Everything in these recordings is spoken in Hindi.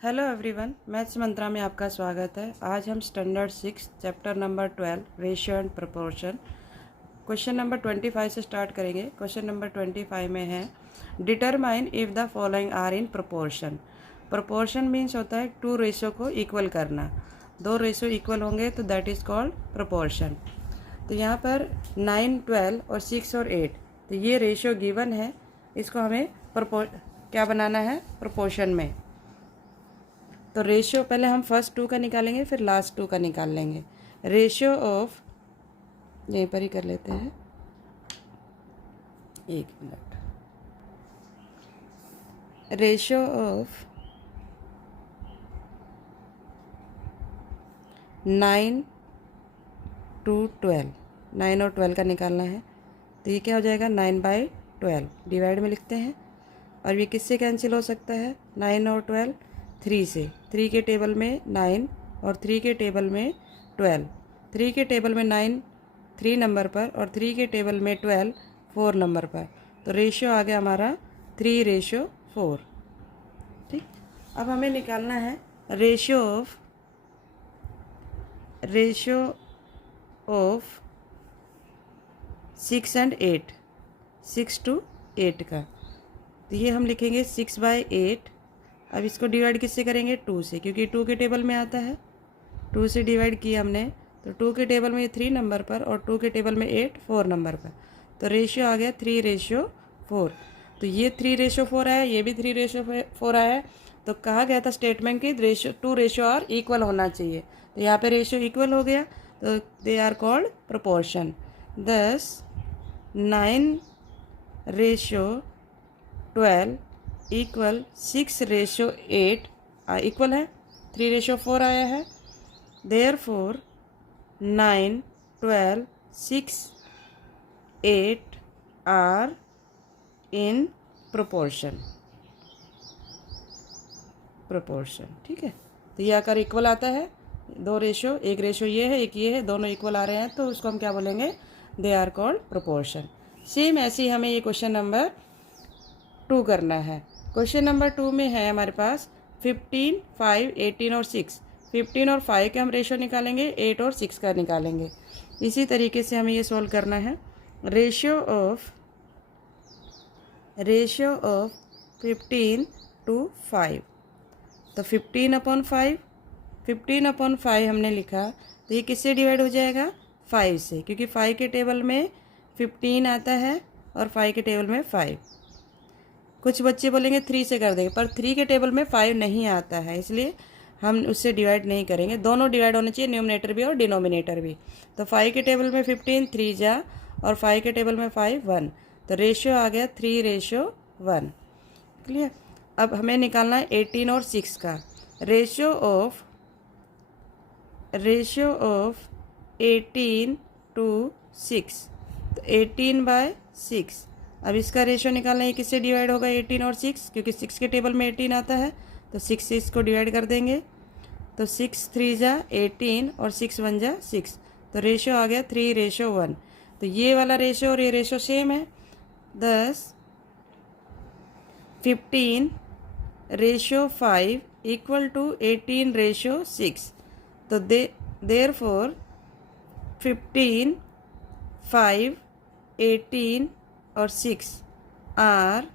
हेलो एवरीवन, मैथ्स मंत्रा में आपका स्वागत है। आज हम standard 6 chapter number 12 ratio and proportion question number 25 से स्टार्ट करेंगे। क्वेश्चन नंबर 25 में है determine if the following are in proportion. Proportion means होता है टू रेशियो को इक्वल करना। दो रेशियो इक्वल होंगे तो दैट इज़ कॉल्ड प्रोपोर्शन। तो यहाँ पर 9, 12 और 6 और 8, तो ये रेशियो गिवन है। इसको हमें क्या बनाना है प्रोपोर्शन में। तो रेशियो पहले हम फर्स्ट टू का निकालेंगे, फिर लास्ट टू का निकाल लेंगे। रेशियो ऑफ, यहीं पर ही कर लेते हैं, एक मिनट। रेशियो ऑफ 9 to 12, 9 और 12 का निकालना है। तो ये क्या हो जाएगा, 9/12 डिवाइड में लिखते हैं। और ये किससे कैंसिल हो सकता है, 9 और 12, 3 से। 3 के टेबल में 9 और 3 के टेबल में 12। 3 के टेबल में 9 3 नंबर पर और 3 के टेबल में 12 4 नंबर पर। तो रेशियो आ गया हमारा 3:4। ठीक, अब हमें निकालना है रेशियो ऑफ 6 and 8, 6 to 8 का। तो ये हम लिखेंगे 6/8। अब इसको डिवाइड किससे करेंगे, 2 से, क्योंकि 2 के टेबल में आता है। 2 से डिवाइड किया हमने, तो 2 के टेबल में 3 नंबर पर और 2 के टेबल में 8 4 नंबर पर। तो रेशियो आ गया 3:4। तो ये 3:4 आया, ये भी 3:4 आया। तो कहा गया था स्टेटमेंट की टू रेशियो और इक्वल होना चाहिए। तो यहाँ पे रेशियो इक्वल हो गया, तो दे आर कॉल्ड प्रोपोर्शन। दस 9:12 इक्वल 6:8 इक्वल है 3:4 आया है। Therefore 9, 12, 6, 8 are in proportion. ठीक है, तो ये आकर इक्वल आता है। दो रेशियो, एक रेशियो ये है, एक ये है, दोनों इक्वल आ रहे हैं, तो उसको हम क्या बोलेंगे, they are called proportion. Same ऐसे ही हमें ये क्वेश्चन नंबर 2 करना है। क्वेश्चन नंबर 2 में है हमारे पास 15, 5, 18 और 6। 15 और 5 के हम रेशियो निकालेंगे, 8 और 6 का निकालेंगे। इसी तरीके से हमें ये सॉल्व करना है। Ratio of 15 to 5। तो 15/5, 15/5 हमने लिखा, तो ये किससे डिवाइड हो जाएगा, 5 से, क्योंकि 5 के टेबल में 15 आता है और 5 के टेबल में 5। कुछ बच्चे बोलेंगे 3 से कर देंगे, पर 3 के टेबल में 5 नहीं आता है, इसलिए हम उससे डिवाइड नहीं करेंगे। दोनों डिवाइड होने चाहिए, न्यूमिनेटर भी और डिनोमिनेटर भी। तो 5 के टेबल में 15 3 जा, और 5 के टेबल में 5 1। तो रेशियो आ गया 3:1। क्लियर। अब हमें निकालना है 18 और 6 का। रेशियो ऑफ 18 to 6, तो 18/6। अब इसका रेशियो निकालना है, किससे डिवाइड होगा 18 और 6, क्योंकि 6 के टेबल में 18 आता है, तो 6 से इसको डिवाइड कर देंगे। तो 6 3 जा 18 और 6 1 जा 6। तो रेशियो आ गया 3:1। तो ये वाला रेशियो और ये रेशियो सेम है। 15:5 इक्वल टू 18:6। तो देयरफॉर 15, 5, 18 और 6 आर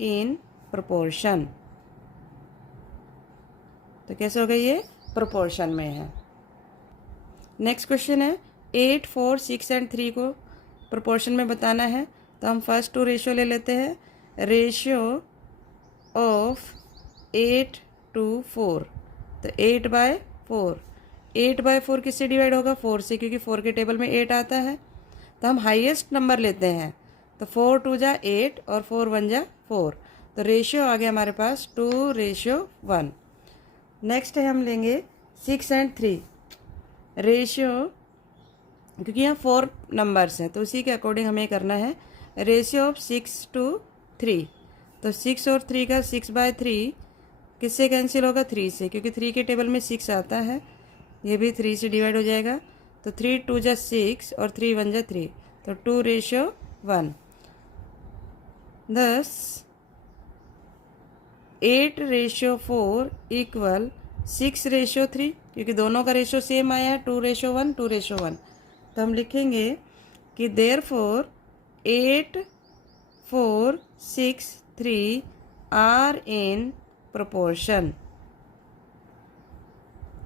इन प्रोपोर्शन। तो कैसे हो गई, ये प्रोपोर्शन में है। नेक्स्ट क्वेश्चन है 8, 4, 6 एंड 3 को प्रोपोर्शन में बताना है। तो हम फर्स्ट 2 रेशियो ले लेते हैं। रेशियो ऑफ 8 to 4, तो 8/4। 8/4 किससे डिवाइड होगा, 4 से, क्योंकि 4 के टेबल में 8 आता है। तो हम हाईएस्ट नंबर लेते हैं, तो 4 2 जा 8 और 4 1 जा 4। तो रेशियो आ गया हमारे पास 2:1। नेक्स्ट है हम लेंगे 6 and 3 रेशियो, क्योंकि यहाँ 4 नंबर्स हैं, तो उसी के अकॉर्डिंग हमें करना है। रेशियो ऑफ 6 to 3, तो 6 और 3 का 6/3 किससे कैंसिल होगा, 3 से, क्योंकि 3 के टेबल में 6 आता है। ये भी 3 से डिवाइड हो जाएगा। तो 3 2 जा 6 और 3 1 जा 3, तो 2:1। 10 8:4 इक्वल 6:3, क्योंकि दोनों का रेशो सेम आया है 2:1 2:1, तो हम लिखेंगे कि therefore 8, 4, 6, 3 are in proportion,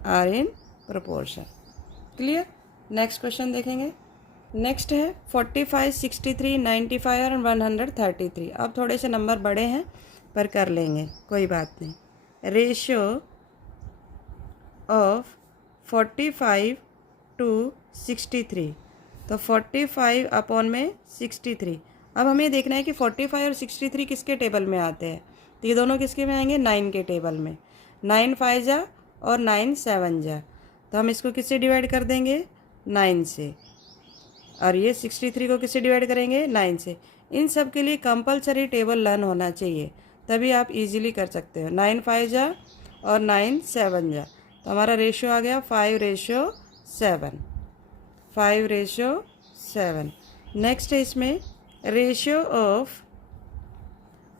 are in proportion. Clear. Next question देखेंगे। नेक्स्ट है 45, 63, 95 और 133। अब थोड़े से नंबर बड़े हैं पर कर लेंगे, कोई बात नहीं। रेशियो ऑफ 45 to 63, तो 45 अपॉन में 63। अब हमें देखना है कि 45 और 63 किसके टेबल में आते हैं, तो ये दोनों किसके में आएंगे, 9 के टेबल में। 9 5 जा और 9 7 जा, तो हम इसको किससे डिवाइड कर देंगे, 9 से, और ये 63 को किससे डिवाइड करेंगे, 9 से। इन सब के लिए कंपलसरी टेबल लर्न होना चाहिए, तभी आप इजीली कर सकते हो। 9 5 जा और 9 7 जा, तो हमारा रेशियो आ गया 5:7, 5:7। नेक्स्ट है इसमें रेशियो ऑफ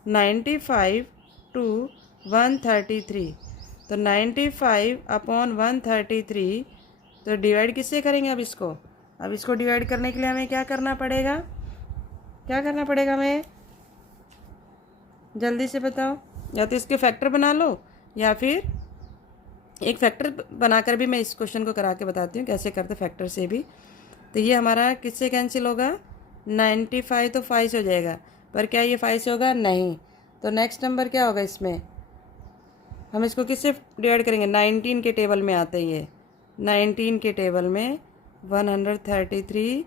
95 to 133, तो 95 अपॉन 133, तो डिवाइड किससे करेंगे अब इसको डिवाइड करने के लिए हमें क्या करना पड़ेगा, हमें जल्दी से बताओ। या तो इसके फैक्टर बना लो, या फिर एक फैक्टर बनाकर भी मैं इस क्वेश्चन को करा के बताती हूँ कैसे करते फैक्टर से भी। तो ये हमारा किससे कैंसिल होगा, 95 तो 5 से हो जाएगा, पर क्या ये 5 से होगा, नहीं। तो नेक्स्ट नंबर क्या होगा इसमें, हम इसको किससे डिवाइड करेंगे, 19 के टेबल में आते हैं ये, 19 के टेबल में 133,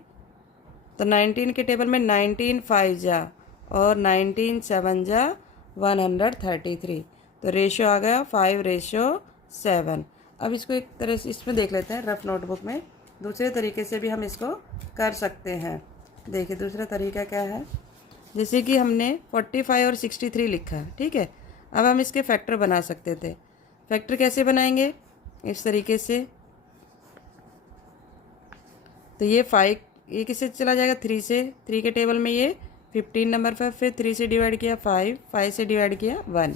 तो 19 के टेबल में 19 5 जा और 19 7 जा 133, तो रेशियो आ गया 5:7। अब इसको एक तरह से इसमें देख लेते हैं रफ नोटबुक में, दूसरे तरीके से भी हम इसको कर सकते हैं। देखिए दूसरा तरीका क्या है, जैसे कि हमने 45 और 63 लिखा है, ठीक है। अब हम इसके फैक्टर बना सकते थे। फैक्टर कैसे बनाएंगे, इस तरीके से, तो ये 5, ये किससे चला जाएगा, 3 से, 3 के टेबल में ये 15 नंबर पर, फिर 3 से डिवाइड किया 5, 5 से डिवाइड किया 1।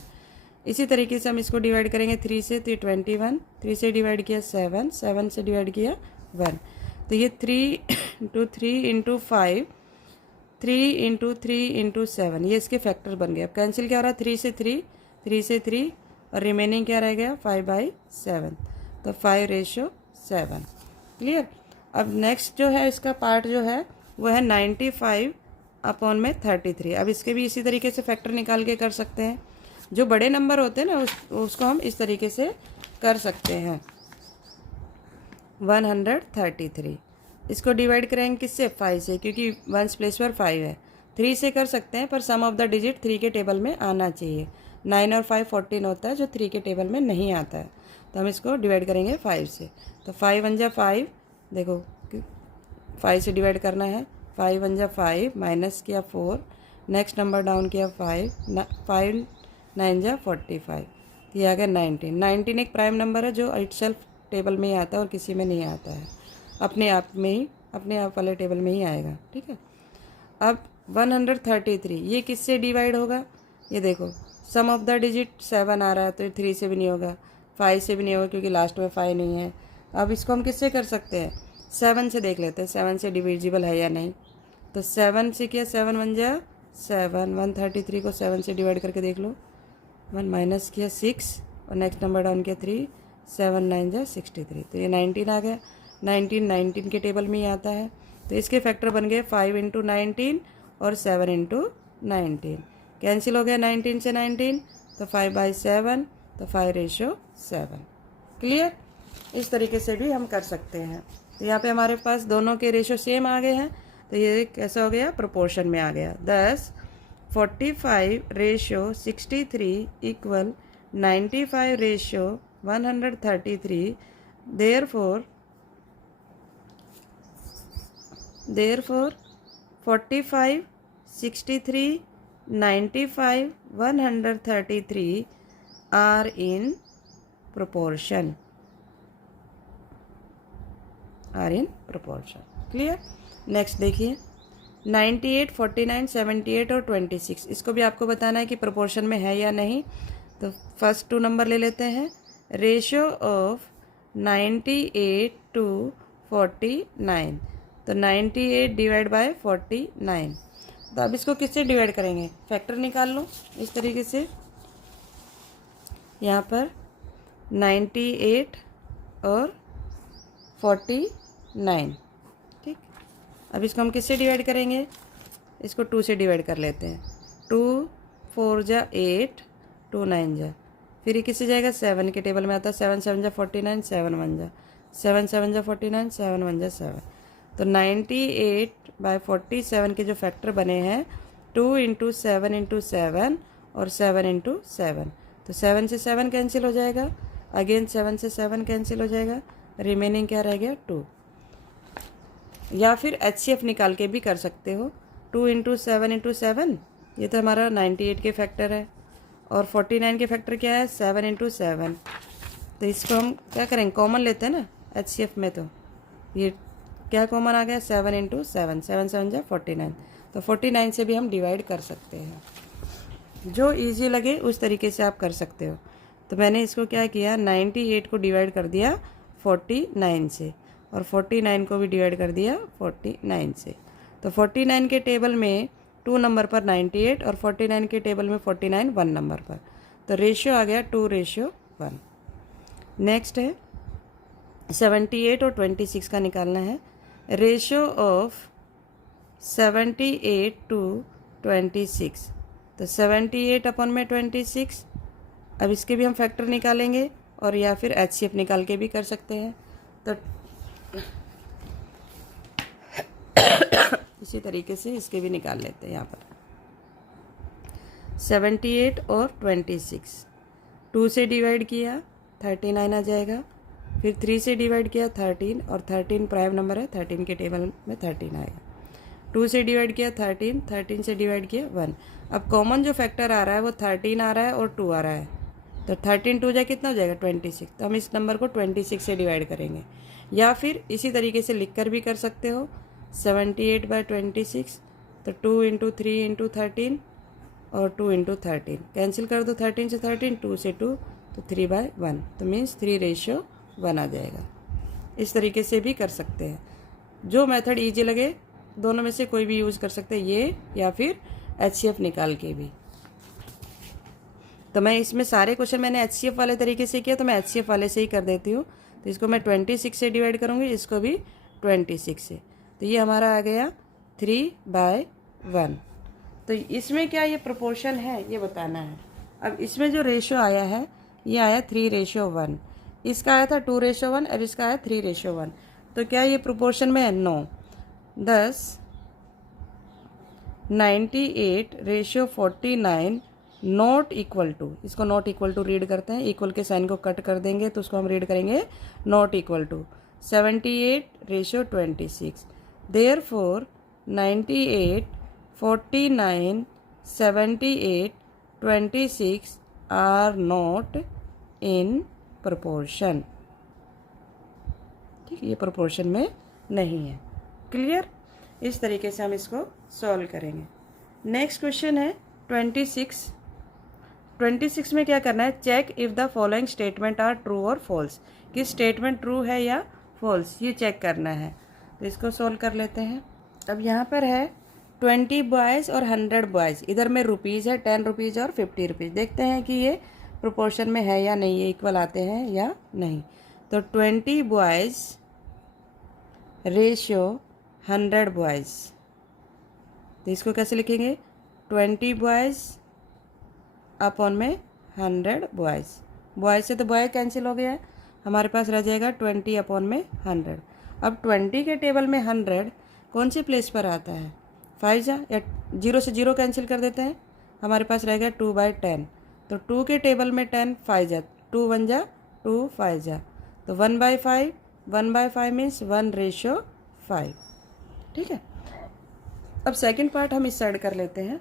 इसी तरीके से हम इसको डिवाइड करेंगे 3 से, तो 21, 3 से डिवाइड किया 7, 7 से डिवाइड किया 1, तो ये 3 × 3 × 5, 3 × 3 × 7, ये इसके फैक्टर बन गए। अब कैंसिल क्या हो रहा है, 3 से 3, 3 से 3, और रिमेनिंग क्या रह गया, 5/7, तो 5:7। क्लियर। अब नेक्स्ट जो है इसका पार्ट जो है वो है 95 अपॉन में 33। अब इसके भी इसी तरीके से फैक्टर निकाल के कर सकते हैं। जो बड़े नंबर होते हैं ना उसको हम इस तरीके से कर सकते हैं। 133 इसको डिवाइड करेंगे किससे, 5 से, क्योंकि 1 प्लेस पर 5 है। 3 से कर सकते हैं, पर सम ऑफ द डिजिट 3 के टेबल में आना चाहिए। 9 और 5 14 होता है, जो 3 के टेबल में नहीं आता है, तो हम इसको डिवाइड करेंगे 5 से। तो 5 1 जा 5, देखो 5 से डिवाइड करना है, 5 1 जा 5, माइनस किया 4, नेक्स्ट नंबर डाउन किया 5, 5 9 जा 45, ये आ गया 19। 19 एक प्राइम नंबर है जो इटसेल्फ टेबल में ही आता है और किसी में नहीं आता है, अपने आप वाले टेबल में ही आएगा, ठीक है। अब 133 ये किससे डिवाइड होगा, ये देखो सम ऑफ द डिजिट 7 आ रहा है, तो 3 से भी नहीं होगा, 5 से भी नहीं होगा, क्योंकि लास्ट में 5 नहीं है। अब इसको हम किससे कर सकते हैं, 7 से देख लेते हैं 7 से डिविजिबल है या नहीं। तो 7 से किया, 7 1 जा 7, 133 को 7 से डिवाइड करके देख लो, 1 माइनस किया 6, और नेक्स्ट नंबर डाउन किया 3, 7 9 जा 63, तो ये 19 आ गया। 19 के टेबल में ही आता है, तो इसके फैक्टर बन गए 5 × 19 और 7 × 19, कैंसिल हो गया 19 से 19, तो 5/7, तो 5:7। क्लियर। इस तरीके से भी हम कर सकते हैं। तो यहाँ पे हमारे पास दोनों के रेशो सेम आ गए हैं, तो ये कैसा हो गया, प्रोपोर्शन में आ गया। 45:63 equal 95:133। Therefore 45, 63, 95, 133 are in proportion. Clear. Next देखिए 98, 49, 78 और 26, इसको भी आपको बताना है कि प्रोपोर्शन में है या नहीं। तो फर्स्ट 2 नंबर ले लेते हैं। रेशियो ऑफ 98 to 49, तो 98 डिवाइड बाय 49। तो अब इसको किससे डिवाइड करेंगे, फैक्टर निकाल लो इस तरीके से। यहाँ पर 98 और 49, ठीक। अब इसको हम किससे डिवाइड करेंगे, इसको 2 से डिवाइड कर लेते हैं। 2 4 जा 8, 2 9 जा, फिर ये किससे जाएगा, 7 के टेबल में आता है। 7 7 जा 49, 7 1 जा 7, 7 जा 49, 7 1 जा 7। तो 98/47 के जो फैक्टर बने हैं 2 × 7 × 7 और 7 × 7, तो 7 से 7 कैंसिल हो जाएगा, अगेन 7 से 7 कैंसिल हो जाएगा, रिमेनिंग क्या रह गया 2। या फिर HCF निकाल के भी कर सकते हो। 2 × 7 × 7, ये तो हमारा 98 के फैक्टर है, और 49 के फैक्टर क्या है, 7 × 7। तो इसको हम क्या करेंगे, कॉमन लेते हैं ना HCF में, तो ये क्या कॉमन आ गया, 7 × 7, 7 7 जा 49। तो 49 से भी हम डिवाइड कर सकते हैं, जो इजी लगे उस तरीके से आप कर सकते हो। तो मैंने इसको क्या किया, 98 को डिवाइड कर दिया 49 से, और 49 को भी डिवाइड कर दिया 49 से। तो 49 के टेबल में 2 नंबर पर 98 और 49 के टेबल में 49 1 नंबर पर, तो रेशियो आ गया 2:1। नेक्स्ट है 78 और 26 का निकालना है। रेशियो ऑफ 78 to 26, तो 78/26। अब इसके भी हम फैक्टर निकालेंगे, और या फिर HCF निकाल के भी कर सकते हैं। तो इसी तरीके से इसके भी निकाल लेते हैं। यहाँ पर 78 और 26, 2 से डिवाइड किया 39 आ जाएगा, फिर 3 से डिवाइड किया 13, और 13 प्राइम नंबर है, 13 के टेबल में 13 आएगा। 2 से डिवाइड किया 13, 13 से डिवाइड किया 1। अब कॉमन जो फैक्टर आ रहा है वो 13 आ रहा है और 2 आ रहा है, तो 13 2 जा कितना हो जाएगा, 26। तो हम इस नंबर को 26 से डिवाइड करेंगे, या फिर इसी तरीके से लिख कर भी कर सकते हो। 78/26, तो 2 × 3 × 13 और 2 × 13 कैंसिल कर दो, 13 से 13, 2 से 2, तो 3/1, तो मीन्स 3:1 आ जाएगा। इस तरीके से भी कर सकते हैं, जो मेथड ईजी लगे दोनों में से कोई भी यूज़ कर सकते हैं, ये या फिर HCF निकाल के भी। तो मैं इसमें सारे क्वेश्चन मैंने HCF वाले तरीके से किया, तो मैं HCF वाले से ही कर देती हूँ। तो इसको मैं 26 से डिवाइड करूँगी, इसको भी 26 से, तो ये हमारा आ गया 3/1। तो इसमें क्या ये प्रोपोर्शन है ये बताना है। अब इसमें जो रेशियो आया है ये आया 3:1, इसका आया था 2:1, अब इसका आया 3:1। तो क्या ये प्रोपोर्शन में है, नो। 98:49 नॉट इक्वल टू, इसको नॉट इक्वल टू रीड करते हैं, इक्वल के साइन को कट कर देंगे तो उसको हम रीड करेंगे not equal to 78:26। Therefore 98, 49, 78, 26 are not in proportion. ठीक, ये प्रोपोर्शन में नहीं है। क्लियर, इस तरीके से हम इसको सॉल्व करेंगे। नेक्स्ट क्वेश्चन है 26। 26 में क्या करना है, check if the following statement are true और फॉल्स, कि स्टेटमेंट ट्रू है या फॉल्स, ये चेक करना है। तो इसको सॉल्व कर लेते हैं। अब यहाँ पर है 20 बॉयज़ और 100 बॉयज़, इधर में रुपीज़ है, 10 रुपीज़ और 50 रुपीज़। देखते हैं कि ये प्रोपोर्शन में है या नहीं, ये इक्वल आते हैं या नहीं। तो 20 बॉयज़ रेशियो 100 बॉयज़, तो इसको कैसे लिखेंगे, 20 बॉयज़ अपॉन में 100 बॉयज़। बॉयज़ से तो बॉय कैंसिल हो गया है, हमारे पास रह जाएगा 20 अपॉन में 100। अब 20 के टेबल में 100 कौन सी प्लेस पर आता है, 5 जा, या 0 से 0 कैंसिल कर देते हैं, हमारे पास रहेगा 2/10। तो 2 के टेबल में 10 5 जा, 2 1 जा 2 5 जा, तो 1/5, 1/5 मीन्स 1:5। ठीक है। अब सेकंड पार्ट हम इस साइड कर लेते हैं।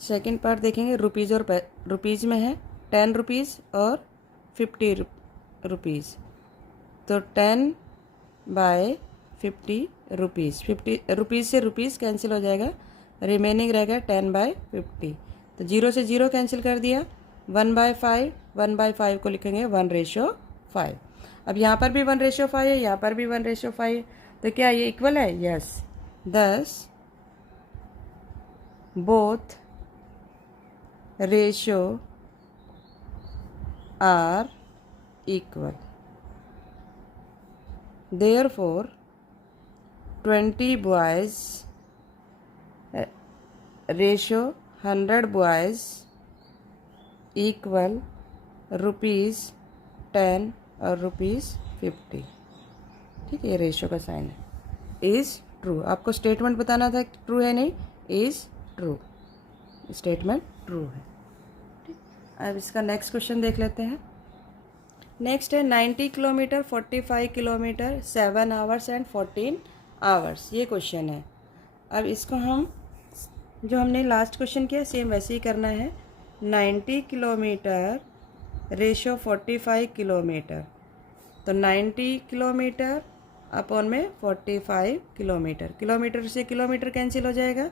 सेकंड पार्ट देखेंगे, रुपीज़ और रुपीज़ में है 10 रुपीज़ और 50 रुपीज़, तो 10/50 रुपीज़। 50 रुपीज़ से रुपीज़ कैंसिल हो जाएगा, रिमेनिंग रहेगा 10/50। तो 0 से 0 कैंसिल कर दिया, 1/5, 1/5 को लिखेंगे 1:5। अब यहाँ पर भी 1:5 है, यहाँ पर भी 1:5 है, तो क्या ये इक्वल है? Yes. Thus both ratio are equal, therefore 20 boys ratio 100 boys equal ₹10 और ₹50। ठीक है, ये रेशियो का साइन है। इज़ ट्रू, आपको स्टेटमेंट बताना था ट्रू है नहीं, इज़ ट्रू, स्टेटमेंट ट्रू है। ठीक, अब इसका नेक्स्ट क्वेश्चन देख लेते हैं। नेक्स्ट है 90 kilometre 45 kilometre 7 hours and 14 hours, ये क्वेश्चन है। अब इसको हम जो हमने लास्ट क्वेश्चन किया सेम वैसे ही करना है। 90 किलोमीटर रेशियो 45 किलोमीटर, तो 90 किलोमीटर अपॉन में 45 किलोमीटर, किलोमीटर से किलोमीटर कैंसिल हो जाएगा,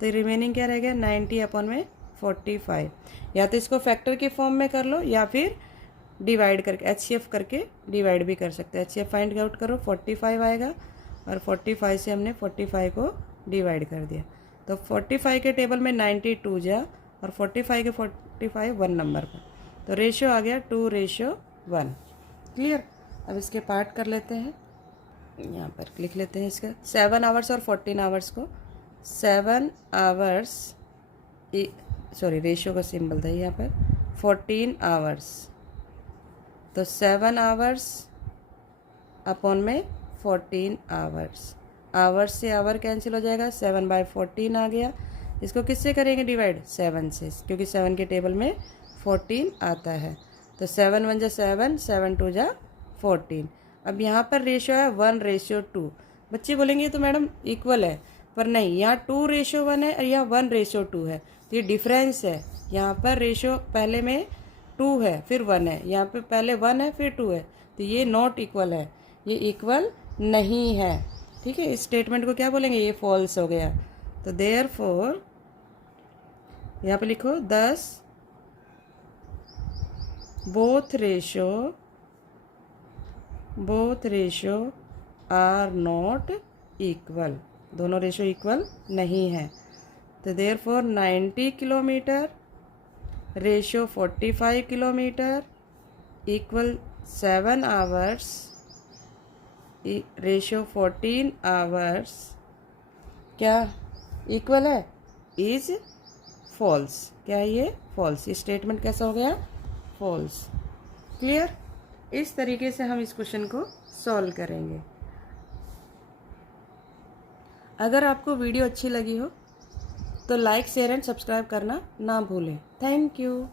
तो रिमेनिंग क्या रहेगा? 90 अपॉन में 45। या तो इसको फैक्टर के फॉर्म में कर लो या फिर डिवाइड करके HCF करके डिवाइड भी कर सकते हैं। HCF फाइंड आउट करो, 45 आएगा और 45 से हमने 45 को डिवाइड कर दिया, तो 45 के टेबल में 92 जा और 45 के 45 1 नंबर पर, तो रेशियो आ गया 2:1। क्लियर। अब इसके पार्ट कर लेते हैं, यहाँ पर लिख लेते हैं इसका 7 आवर्स और 14 आवर्स को। 7 आवर्स सॉरी रेशियो का सिंबल था यहाँ पर, 14 आवर्स, तो 7 आवर्स अपॉन में 14 आवर्स, आवर्स से आवर कैंसिल हो जाएगा, 7/14 आ गया। इसको किससे करेंगे डिवाइड? 7 से, क्योंकि 7 के टेबल में 14 आता है, तो 7 1 जा 7, 7 2 जा 14। अब यहाँ पर रेशियो है 1:2। बच्चे बोलेंगे तो मैडम इक्वल है, पर नहीं, यहाँ 2:1 है और यहाँ 1:2 है, तो ये डिफरेंस है। यहाँ पर रेशियो पहले में 2 है फिर 1 है, यहाँ पे पहले 1 है फिर 2 है, तो ये नॉट इक्वल है, ये इक्वल नहीं है। ठीक है, इस स्टेटमेंट को क्या बोलेंगे? ये फॉल्स हो गया। तो देयरफॉर यहाँ पे लिखो 10 both ratio are not equal, दोनों रेशियो इक्वल नहीं है। तो therefore 90 kilometre ratio 45 kilometre equal 7 hours ratio 14 hours क्या इक्वल है? Is false. क्या है ये? फॉल्स। ये स्टेटमेंट कैसा हो गया? फॉल्स। क्लियर। इस तरीके से हम इस क्वेश्चन को सॉल्व करेंगे। अगर आपको वीडियो अच्छी लगी हो तो लाइक शेयर एंड सब्सक्राइब करना ना भूलें। Thank you.